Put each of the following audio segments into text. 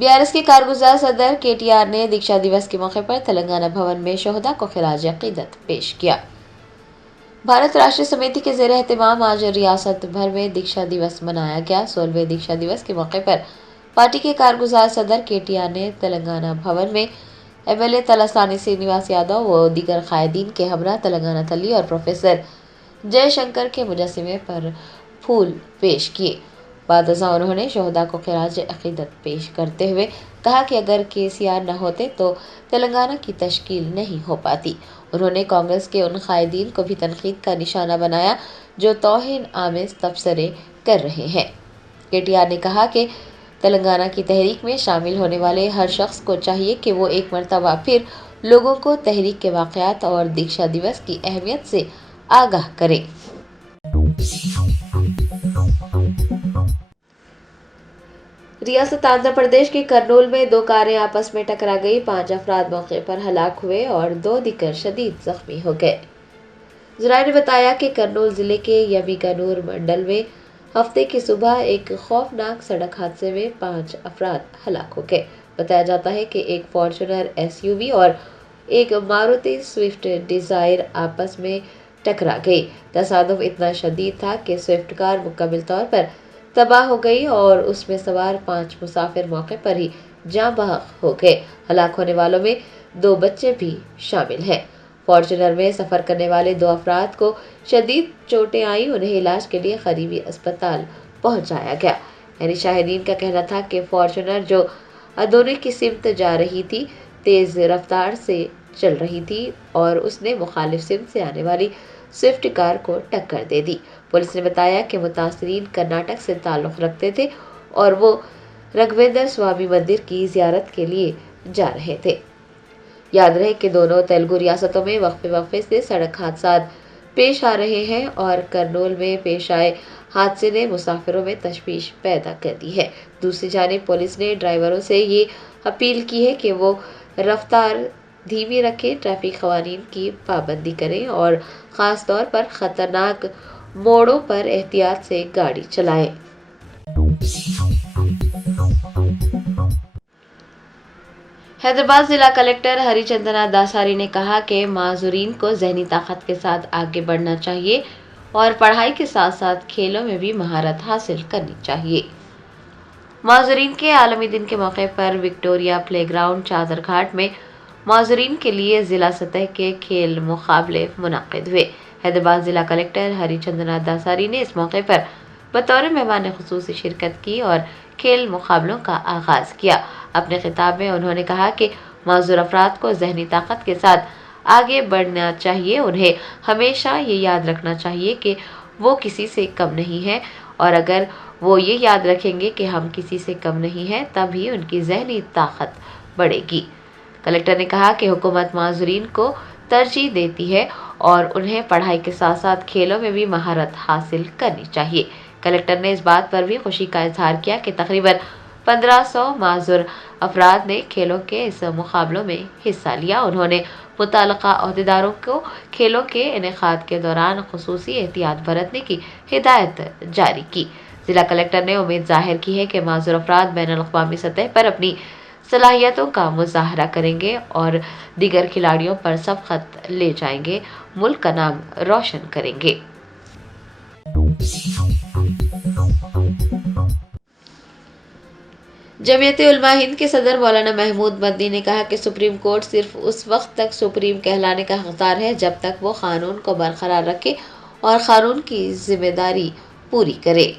BRS کے کارگزار صدر KTR نے دیکشا دیوس کے موقع پر تلنگانہ بھون میں شہدا کو خراج عقیدت پیش کیا۔ بھارت راشٹریہ سمیتی کے زیر اہتمام آج ریاست بھر میں دیکشا دیوس منایا گیا۔ 16ویں دیکشا دیوس کے موقع پر پارٹی کے کارگزار صدر KTR نے تلنگانہ بھون میں MLA تلاسانی سرینواس یادو و دیگر قائدین کے ہمراہ تلنگانہ تلی اور پروفیسر جے شنکر کے مجسمے پر پھول پیش کیے۔ بعد ازاں انہوں نے شہدا کو خراج عقیدت پیش کرتے ہوئے کہا کہ اگر KCR نہ ہوتے تو تلنگانہ کی تشکیل نہیں ہو پاتی۔ انہوں نے کانگریس کے ان قائدین کو بھی تنقید کا نشانہ بنایا جو توہین آمیز تبصرے کر رہے ہیں۔ KTR نے کہا کہ تلنگانہ کی تحریک میں شامل ہونے والے ہر شخص کو چاہیے کہ وہ ایک مرتبہ پھر لوگوں کو تحریک کے واقعات اور دیکشا دیوس کی اہمیت سے آگاہ کرے۔ ریاست آندھرا پردیش کے کرنول میں 2 کاریں آپس میں ٹکرا گئی، 5 افراد موقع پر ہلاک ہوئے اور 2 دیگر شدید زخمی ہو گئے۔ ذرائع نے بتایا کہ کرنول ضلع کے یمیگنور منڈل میں ہفتے کی صبح ایک خوفناک سڑک حادثے میں 5 افراد ہلاک ہو گئے۔ بتایا جاتا ہے کہ ایک فارچونر SUV اور ایک ماروتی سوئفٹ ڈیزائر آپس میں ٹکرا گئی۔ تصادم اتنا شدید تھا کہ سوئفٹ کار مکمل طور پر تباہ ہو گئی اور اس میں سوار 5 مسافر موقع پر ہی جاں بحق ہو گئے۔ ہلاک ہونے والوں میں 2 بچے بھی شامل ہیں۔ فارچونر میں سفر کرنے والے 2 افراد کو شدید چوٹیں آئیں، انہیں علاج کے لیے قریبی اسپتال پہنچایا گیا۔ یعنی شاہدین کا کہنا تھا کہ فارچونر جو ادونی کی سمت جا رہی تھی تیز رفتار سے چل رہی تھی اور اس نے مخالف سمت سے آنے والی سوئفٹ کار کو ٹکر دے دی۔ پولیس نے بتایا کہ متاثرین کرناٹک سے تعلق رکھتے تھے اور وہ رگھویندر سوامی مندر کی زیارت کے لیے جا رہے تھے۔ یاد رہے کہ دونوں تیلگو ریاستوں میں وقفے سے سڑک حادثات پیش آ رہے ہیں اور کرنول میں پیش آئے حادثے نے مسافروں میں تشویش پیدا کر دی ہے۔ دوسری جانب پولیس نے ڈرائیوروں سے یہ اپیل کی ہے کہ وہ رفتار دھیمی رکھیں، ٹریفک قوانین کی پابندی کریں اور خاص طور پر خطرناک موڑوں پر احتیاط سے گاڑی چلائیں۔ حیدرآباد ضلع کلکٹر ہری چندنا داساری نے کہا کہ معذورین کو ذہنی طاقت کے ساتھ آگے بڑھنا چاہیے اور پڑھائی کے ساتھ ساتھ کھیلوں میں بھی مہارت حاصل کرنی چاہیے۔ معذورین کے عالمی دن کے موقع پر وکٹوریہ پلے گراؤنڈ چادر گھاٹ میں معذورین کے لیے ضلع سطح کے کھیل مقابلے منعقد ہوئے۔ حیدرآباد ضلع کلکٹر ہری چندنا داساری نے اس موقع پر بطور مہمان خصوصی شرکت کی اور کھیل مقابلوں کا آغاز کیا۔ اپنے خطاب میں انہوں نے کہا کہ معذور افراد کو ذہنی طاقت کے ساتھ آگے بڑھنا چاہیے، انہیں ہمیشہ یہ یاد رکھنا چاہیے کہ وہ کسی سے کم نہیں ہیں اور اگر وہ یہ یاد رکھیں گے کہ ہم کسی سے کم نہیں ہیں تب ہی ان کی ذہنی طاقت بڑھے گی۔ کلکٹر نے کہا کہ حکومت معذورین کو ترجیح دیتی ہے اور انہیں پڑھائی کے ساتھ ساتھ کھیلوں میں بھی مہارت حاصل کرنی چاہیے۔ کلکٹر نے اس بات پر بھی خوشی کا اظہار کیا کہ تقریباً 1500 معذور افراد نے کھیلوں کے اس مقابلوں میں حصہ لیا۔ انہوں نے متعلقہ عہدیداروں کو کھیلوں کے انعقاد کے دوران خصوصی احتیاط برتنے کی ہدایت جاری کی۔ ضلع کلکٹر نے امید ظاہر کی ہے کہ معذور افراد بین الاقوامی سطح پر اپنی صلاحیتوں کا مظاہرہ کریں گے اور دیگر کھلاڑیوں پر سبقت لے جائیں گے، ملک کا نام روشن کریں گے۔ جمعیت علماء ہند کے صدر مولانا محمود مدنی نے کہا کہ سپریم کورٹ صرف اس وقت تک سپریم کہلانے کا حقدار ہے جب تک وہ قانون کو برقرار رکھے اور قانون کی ذمہ داری پوری کرے۔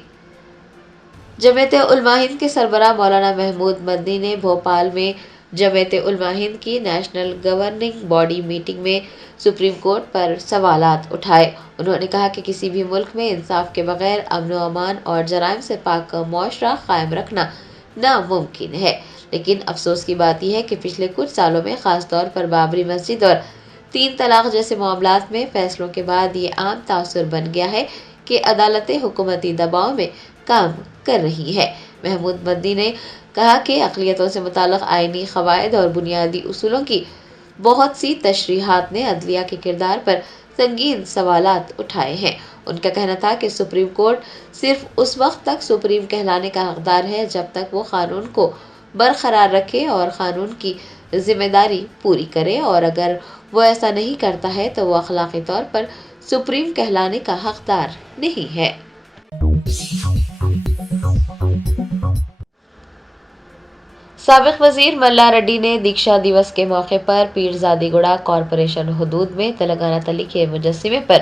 جمعیت علماء ہند کے سربراہ مولانا محمود مدنی نے بھوپال میں جمعیت علماء ہند کی نیشنل گورننگ باڈی میٹنگ میں سپریم کورٹ پر سوالات اٹھائے۔ انہوں نے کہا کہ کسی بھی ملک میں انصاف کے بغیر امن و امان اور جرائم سے پاک معاشرہ قائم رکھنا ناممکن ہے، لیکن افسوس کی بات یہ ہے کہ پچھلے کچھ سالوں میں خاص طور پر بابری مسجد اور 3 طلاق جیسے معاملات میں فیصلوں کے بعد یہ عام تاثر بن گیا ہے کہ عدالتیں حکومتی دباؤ میں کام کر رہی ہیں۔ محمود مدنی نے کہا کہ اقلیتوں سے متعلق آئینی قواعد اور بنیادی اصولوں کی بہت سی تشریحات نے عدلیہ کے کردار پر سنگین سوالات اٹھائے ہیں۔ ان کا کہنا تھا کہ سپریم کورٹ صرف اس وقت تک سپریم کہلانے کا حقدار ہے جب تک وہ قانون کو برقرار رکھے اور قانون کی ذمہ داری پوری کرے، اور اگر وہ ایسا نہیں کرتا ہے تو وہ اخلاقی طور پر سپریم کہلانے کا حقدار نہیں ہے۔ سابق وزیر ملا ریڈی نے دیکشا دیوس کے موقع پر پیرزادی گوڑا کارپوریشن حدود میں تلنگانہ تلی کے مجسمے پر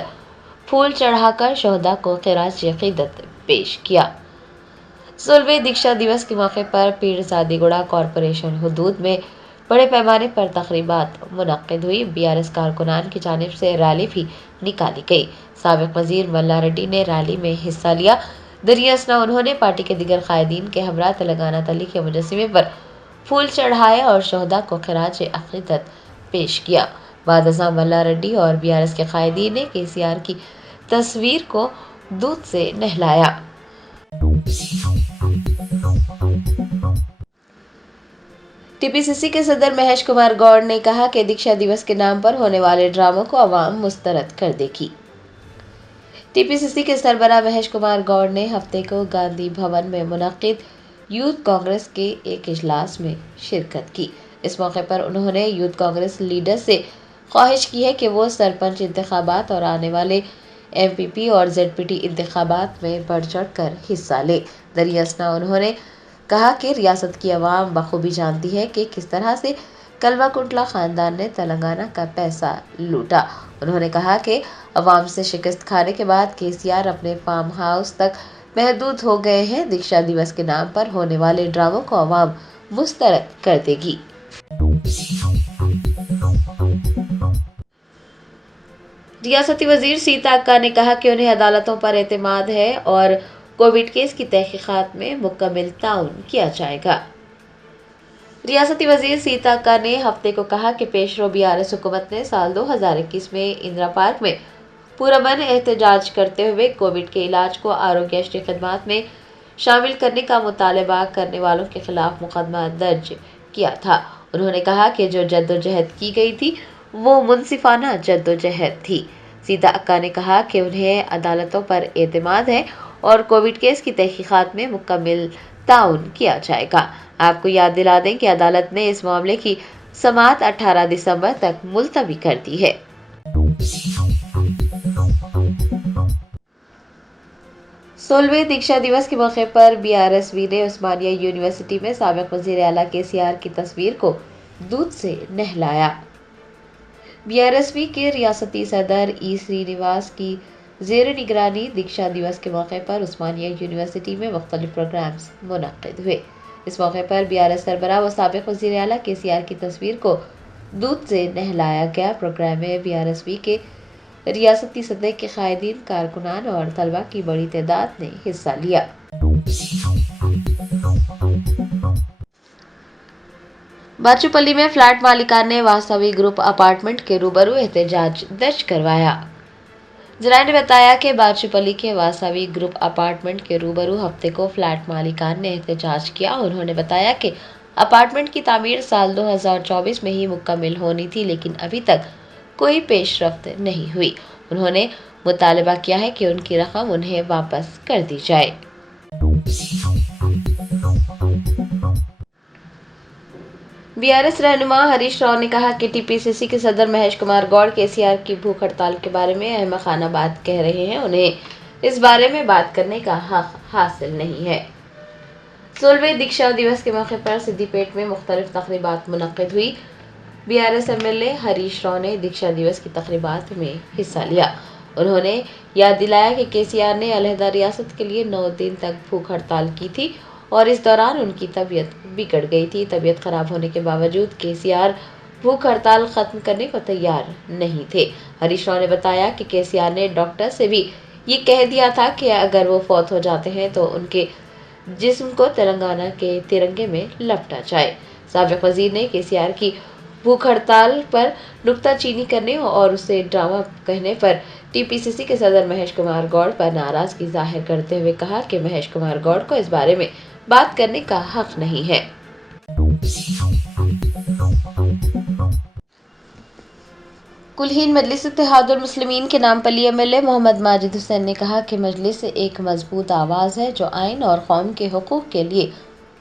پھول چڑھا کر شہدا کو خراج عقیدت پیش کیا۔ 16ویں دیکشا دیوس کے موقع پر پیرزادی گوڑا کارپوریشن حدود میں بڑے پیمانے پر تقریبات منعقد ہوئی۔ BRS کارکنان کی جانب سے ریلی بھی نکالی گئی۔ سابق وزیر ملا ریڈی نے ریلی میں حصہ لیا۔ دریں اثنا انہوں نے پارٹی کے دیگر قائدین کے ہمراہ تلنگانہ تلی کے مجسمے پر پھول چڑھائے اور شہدا کو خراج عقیدت پیش کیا۔ بعد ازاں ملا ریڈی اور BRS کے قائدین نے KCR کی تصویر کو دودھ سے نہلایا۔ TPCC کے صدر مہیش کمار گوڑ نے کہا کہ دیکشا دیوس کے نام پر ہونے والے ڈراموں کو عوام مسترد کر دے گی۔ TPCC کے سربراہ مہیش کمار گوڑ نے ہفتے کو گاندھی بھون میں منعقد یوتھ کانگریس کے ایک اجلاس میں شرکت کی۔ اس موقع پر انہوں نے یوتھ کانگریس لیڈر سے خواہش کی ہے کہ وہ سرپنچ انتخابات اور آنے والے MPP اور ZPT انتخابات میں بڑھ چڑھ کر حصہ لے۔ دریں اثنا انہوں نے کہا کہ ریاست کی عوام بخوبی جانتی ہے کہ کس طرح سے کلوا کنٹلا خاندان نے تلنگانہ کا پیسہ لوٹا۔ انہوں نے کہا کہ عوام سے شکست کھانے کے بعد KCR اپنے فارم ہاؤس تک محدود ہو گئے ہیں۔ دیکشا دیوس کے نام پر ہونے والے ڈراموں کو عوام مسترد کر دے گی۔ ریاستی وزیر سیتا اکا نے کہا کہ انہیں عدالتوں پر اعتماد ہے اور کووڈ کیس کی تحقیقات میں مکمل تعاون کیا جائے گا۔ ریاستی وزیر سیتا اکا نے ہفتے کو کہا کہ پیش رو BRS حکومت نے سال 2021 میں اندرا پارک میں پرامن احتجاج کرتے ہوئے کووڈ کے علاج کو آروگیہ شری خدمات میں شامل کرنے کا مطالبہ کرنے والوں کے خلاف مقدمہ درج کیا تھا۔ انہوں نے کہا کہ جو جدوجہد کی گئی تھی وہ منصفانہ جدوجہد تھی۔ سیتا اکا نے کہا کہ انہیں عدالتوں پر اعتماد ہے اور کووڈ کیس کی تحقیقات میں مکمل تعاون کیا جائے گا۔ آپ کو یاد دلا دیں کہ عدالت نے اس معاملے کی سماعت 18 دسمبر تک ملتوی کر دی ہے۔ 16ویں دیکشا دیوس کے موقع پر BRSV نے عثمانیہ یونیورسٹی میں سابق وزیر اعلیٰ KCR کی تصویر کو دودھ سے نہلایا۔ BRSV کے ریاستی صدر سرینیواس کی زیر نگرانی دیکشا دیوس کے موقع پر عثمانیہ یونیورسٹی میں مختلف پروگرامز منعقد ہوئے۔ اس موقع پر BRS سربراہ و سابق وزیر اعلیٰ KCR کی تصویر کو دودھ سے نہلایا گیا۔ پروگرام میں BRSV کے ریاستی سطح کے قائدین، کارکنان اور طلباء کی بڑی تعداد نے حصہ لیا۔ باچوپلی میں فلیٹ مالکان نے واساوی گروپ اپارٹمنٹ کے روبرو احتجاج درج کروایا۔ ذرائع نے بتایا کہ باچوپلی کے واساوی گروپ اپارٹمنٹ کے روبرو ہفتے کو فلیٹ مالکان نے احتجاج کیا۔ انہوں نے بتایا کہ اپارٹمنٹ کی تعمیر سال 2024 میں ہی مکمل ہونی تھی، لیکن ابھی تک کوئی پیش رفت نہیں ہوئی۔ انہوں نے مطالبہ کیا ہے کہ ان کی رقم انہیں واپس کر دی جائے۔ BRS رہنما ہریش راؤ نے کہا کہ TPCC کے صدر مہیش کمار گوڑ KCR کی بھوک ہڑتال کے بارے میں احمقانہ بات کہہ رہے ہیں۔ انہیں اس بارے میں بات کرنے کا حق حاصل نہیں ہے۔ 16ویں دیکشا دیوس کے موقع پر سدی پیٹ میں مختلف تقریبات منعقد ہوئی۔ BRS MLA ہریش راؤ نے دیکشا دیوس کی تقریبات میں حصہ لیا۔ انہوں نے یاد دلایا کہ KCR نے علیحدہ ریاست کے لیے 9 دن تک بھوک ہڑتال کی تھی اور اس دوران ان کی طبیعت بگڑ گئی تھی۔ طبیعت خراب ہونے کے باوجود KCR بھوک ہڑتال ختم کرنے کو تیار نہیں تھے۔ ہریش راؤ نے بتایا کہ KCR نے ڈاکٹر سے بھی یہ کہہ دیا تھا کہ اگر وہ فوت ہو جاتے ہیں تو ان کے جسم کو تلنگانہ کے ترنگے میں لپٹا جائے۔ سابق وزیر نے KCR کی بھوک ہڑتال پر نکتہ چینی کرنے اور اسے ڈرامہ کہنے پر TPCC کے صدر مہیش کمار گوڑ پر ناراضگی ظاہر کرتے ہوئے کہا کہ مہیش کمار گوڑ کو اس بارے میں بات کرنے کا حق نہیں ہے۔ کلہین مجلس اتحاد المسلمین کے نامپلی MLA محمد ماجد حسین نے کہا کہ مجلس ایک مضبوط آواز ہے جو آئین اور قوم کے حقوق کے لیے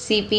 CP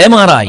MRI,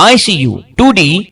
ICU, 2D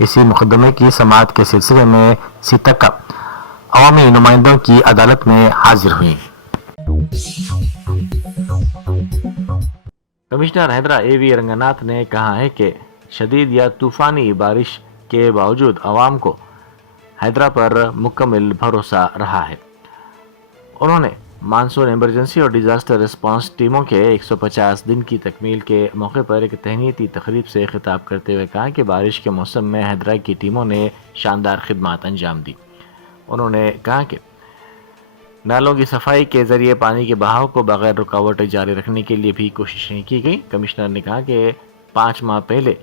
اسی مقدمے کی سماعت کے سلسلے میں سیتکا عوامی نمائندوں کی عدالت میں حاضر ہوئی۔ کمشنر حیدرا اے وی رنگناتھ نے کہا ہے کہ شدید یا طوفانی بارش کے باوجود عوام کو حیدرا پر مکمل بھروسہ رہا ہے۔ انہوں نے مانسون ایمرجنسی اور ڈیزاسٹر ریسپانس ٹیموں کے 150 دن کی تکمیل کے موقع پر ایک تہنیتی تقریب سے خطاب کرتے ہوئے کہا کہ بارش کے موسم میں حیدرا کی ٹیموں نے شاندار خدمات انجام دی۔ انہوں نے کہا کہ نالوں کی صفائی کے ذریعے پانی کے بہاؤ کو بغیر رکاوٹ جاری رکھنے کے لیے بھی کوششیں کی گئی۔ کمشنر نے کہا کہ 5 ماہ پہلے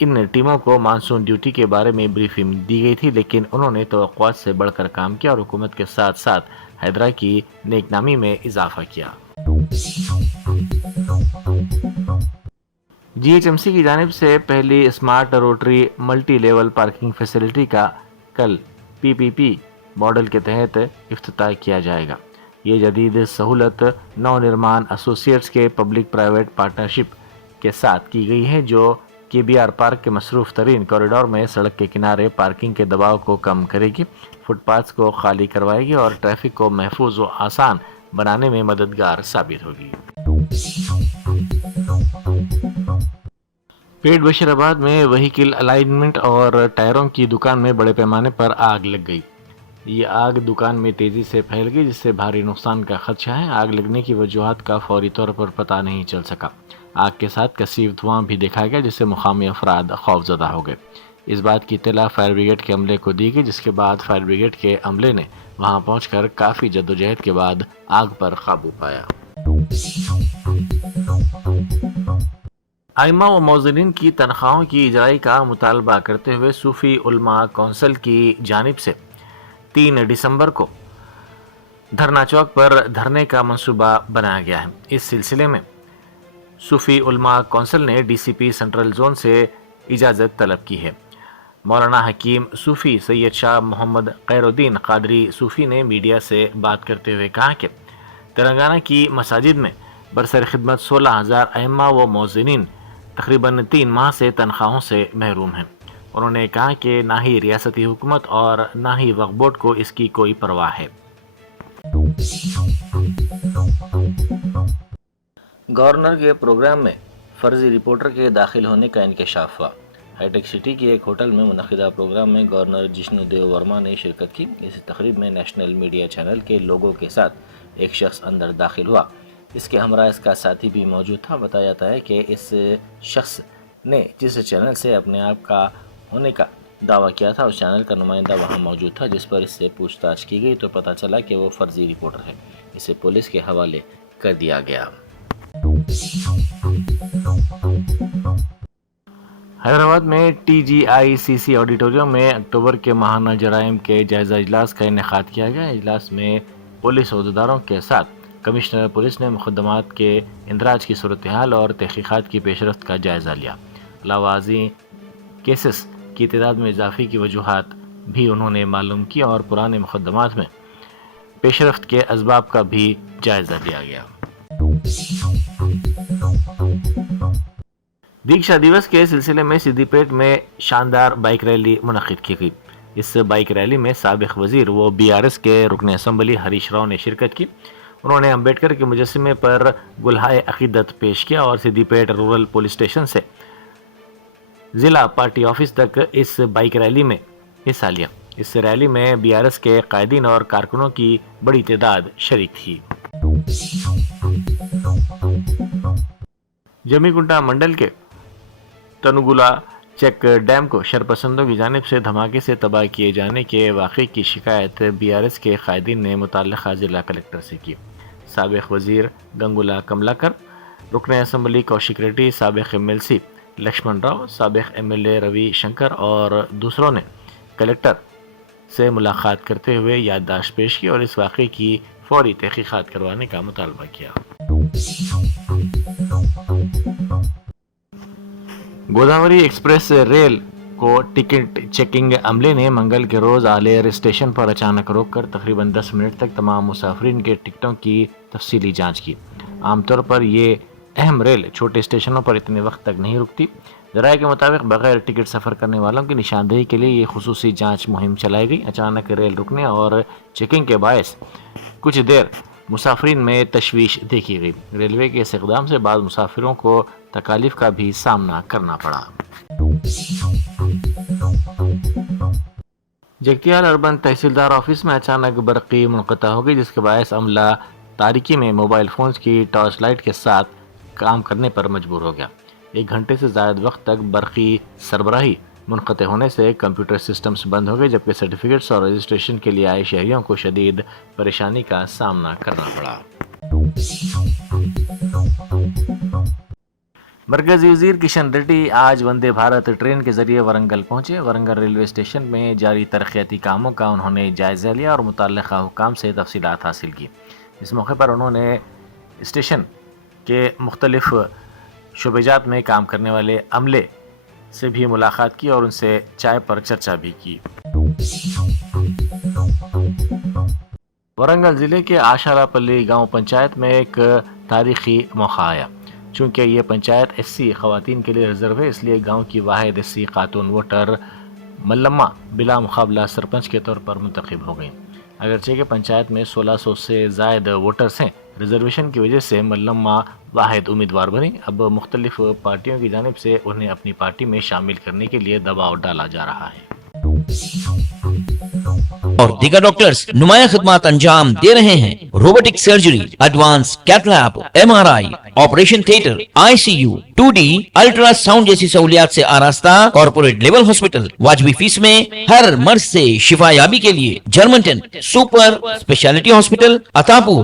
ان ٹیموں کو مانسون ڈیوٹی کے بارے میں بریفنگ دی گئی تھی، لیکن انہوں نے توقعات سے بڑھ کر کام کیا اور حکومت کے ساتھ ساتھ حیدرا کی نیک نامی میں اضافہ کیا۔ جی ایچ ایم سی کی جانب سے پہلی smart Rotary multi level parking facility کا کل پی پی پی ماڈل کے تحت افتتاح کیا جائے گا۔ یہ جدید سہولت نو نرمان ایسوسیٹس کے پبلک پرائیویٹ پارٹنرشپ کے ساتھ کی گئی ہے، جو کے بی آر پارک کے مصروف ترین کوریڈور میں سڑک کے کنارے پارکنگ کے دباؤ کو کم کرے گی، فٹ پاتھ کو خالی کروائے گی اور ٹریفک کو محفوظ و آسان بنانے میں مددگار ثابت ہوگی۔ پیٹ بشیرآباد میں وہیکل الائنمنٹ اور ٹائروں کی دکان میں بڑے پیمانے پر آگ لگ گئی۔ یہ آگ دکان میں تیزی سے پھیل گئی، جس سے بھاری نقصان کا خدشہ ہے۔ آگ لگنے کی وجوہات کا فوری طور پر پتہ نہیں چل سکا۔ آگ کے ساتھ کثیف دھواں بھی دیکھا گیا، جس سے مقامی افراد خوفزدہ ہو گئے۔ اس بات کی اطلاع فائر بریگیڈ کے عملے کو دی گئی، جس کے بعد فائر بریگیڈ کے عملے نے وہاں پہنچ کر کافی جدوجہد کے بعد آگ پر قابو پایا۔ ائمہ و مؤذنین کی تنخواہوں کی اجرائی کا مطالبہ کرتے ہوئے صوفی علماء کونسل کی جانب سے 3 دسمبر کو دھرنا چوک پر دھرنے کا منصوبہ بنایا گیا ہے۔ اس سلسلے میں صوفی علماء کونسل نے D C P central zone سے اجازت طلب کی ہے۔ مولانا حکیم صوفی سید شاہ محمد خیر الدین قادری صوفی نے میڈیا سے بات کرتے ہوئے کہا کہ تلنگانہ کی مساجد میں برسر خدمت 16,000 ائمہ و مؤذنین تقریباً 3 ماہ سے تنخواہوں سے محروم ہیں۔ انہوں نے کہا کہ نہ ہی ریاستی حکومت اور نہ ہی وقف بورڈ کو اس کی کوئی پرواہ ہے۔ گورنر کے پروگرام میں فرضی رپورٹر کے داخل ہونے کا انکشاف ہوا۔ ہائی ٹیک سٹی کے ایک ہوٹل میں منعقدہ پروگرام میں گورنر جشنو دیو ورما نے شرکت کی۔ اس تقریب میں نیشنل میڈیا چینل کے لوگوں کے ساتھ ایک شخص اندر داخل ہوا۔ اس کے ہمراہ اس کا ساتھی بھی موجود تھا۔ بتایا جاتا ہے کہ اس شخص نے جس چینل سے اپنے آپ کا ہونے کا دعویٰ کیا تھا، اس چینل کا نمائندہ وہاں موجود تھا، جس پر اس سے پوچھ تاچھ کی گئی تو پتہ چلا کہ وہ فرضی رپورٹر ہے۔ اسے پولیس کے حوالے کر دیا گیا۔ حیدرآباد میں ٹی جی آئی سی سی آڈیٹوریم میں اکتوبر کے ماہانہ جرائم کے جائزہ اجلاس کا انعقاد کیا گیا۔ اجلاس میں پولیس عہدیداروں کے ساتھ کمشنر پولیس نے مقدمات کے اندراج کی صورتحال اور تحقیقات کی پیش رفت کا جائزہ لیا۔ علاوہ ازیں کیسز کی تعداد میں اضافے کی وجوہات بھی انہوں نے معلوم کی اور پرانے مقدمات میں پیش رفت کے اسباب کا بھی جائزہ لیا گیا۔ دیکشا دیوس کے سلسلے میں سدھی پیٹ میں شاندار بائک ریلی منعقد کی گئی۔ اس بائک ریلی میں سابق وزیر و بی آر ایس کے رکن اسمبلی ہریش راؤ نے شرکت کی۔ انہوں نے امبیڈکر کے مجسمے پر گلہائے عقیدت پیش کیا اور سدھی پیٹ رورل پولیس اسٹیشن سے ضلع پارٹی آفس تک اس بائک ریلی میں حصہ لیا۔ اس ریلی میں بی آر ایس کے قائدین اور کارکنوں کی بڑی تعداد شریک تھی۔ جمی کنٹا منڈل کے تنگولا چیک ڈیم کو شرپسندوں کی جانب سے دھماکے سے تباہ کیے جانے کے واقعے کی شکایت بی آر ایس کے قائدین نے متعلقہ ضلع کلکٹر سے کی۔ سابق وزیر گنگولا کملاکر، رکن اسمبلی کوشک ریڈی، سابق M L C Laxman Rao, سابق M L A Ravi Shankar اور دوسروں نے کلکٹر سے ملاقات کرتے ہوئے یادداشت پیش کی اور اس واقعے کی فوری تحقیقات کروانے کا مطالبہ کیا۔ گوداوری ایکسپریس ریل کو ٹکٹ چیکنگ عملے نے منگل کے روز آلیر اسٹیشن پر اچانک روک کر تقریباً 10 منٹ تک تمام مسافرین کے ٹکٹوں کی تفصیلی جانچ کی۔ عام طور پر یہ اہم ریل چھوٹے اسٹیشنوں پر اتنے وقت تک نہیں رکتی۔ ذرائع کے مطابق بغیر ٹکٹ سفر کرنے والوں کی نشاندہی کے لیے یہ خصوصی جانچ مہم چلائی گئی۔ اچانک ریل رکنے اور چیکنگ کے باعث کچھ دیر مسافرین میں تشویش دیکھی گئی۔ ریلوے کے اس اقدام سے بعض مسافروں کو تکالیف کا بھی سامنا کرنا پڑا۔ جگتیال اربن تحصیلدار آفس میں اچانک برقی منقطع ہو گئی، جس کے باعث عملہ تاریکی میں موبائل فونز کی ٹارچ لائٹ کے ساتھ کام کرنے پر مجبور ہو گیا۔ 1 گھنٹے سے زائد وقت تک برقی سربراہی منقطع ہونے سے کمپیوٹر سسٹمز بند ہو گئے، جبکہ سرٹیفکیٹس اور رجسٹریشن کے لیے آئے شہریوں کو شدید پریشانی کا سامنا کرنا پڑا۔ مرکزی وزیر کشن ریڈی آج وندے بھارت ٹرین کے ذریعے ورنگل پہنچے۔ ورنگل ریلوے اسٹیشن میں جاری ترقیاتی کاموں کا انہوں نے جائزہ لیا اور متعلقہ حکام سے تفصیلات حاصل کی۔ اس موقع پر انہوں نے اسٹیشن کے مختلف شعبہ جات میں کام کرنے والے عملے سے بھی ملاقات کی اور ان سے چائے پر چرچا بھی کی۔ ورنگل ضلع کے آشارہ پلی گاؤں پنچایت میں ایک تاریخی موقع آیا۔ چونکہ یہ پنچایت ایس سی خواتین کے لیے ریزرو ہے، اس لیے گاؤں کی واحد ایس سی خاتون ووٹر ملمہ بلا مقابلہ سرپنچ کے طور پر منتخب ہو گئیں۔ اگرچہ کہ پنچایت میں 1600 سے زائد ووٹرز ہیں، ریزرویشن کی وجہ سے ملمہ واحد امیدوار بنی۔ اب مختلف پارٹیوں کی جانب سے انہیں اپنی پارٹی میں شامل کرنے کے لیے دباؤ ڈالا جا رہا ہے۔ اور دیگر ڈاکٹرز نمایاں خدمات انجام دے رہے ہیں۔ Robotic surgery, advance cath lab, MRI، operation theatre, ICU، 2D ultrasound جیسی سہولیات سے آراستہ کارپوریٹ لیول ہاسپٹل۔ واجبی فیس میں ہر مرض سے شفا یابی کے لیے Germanten super specialty hospital, Attapur.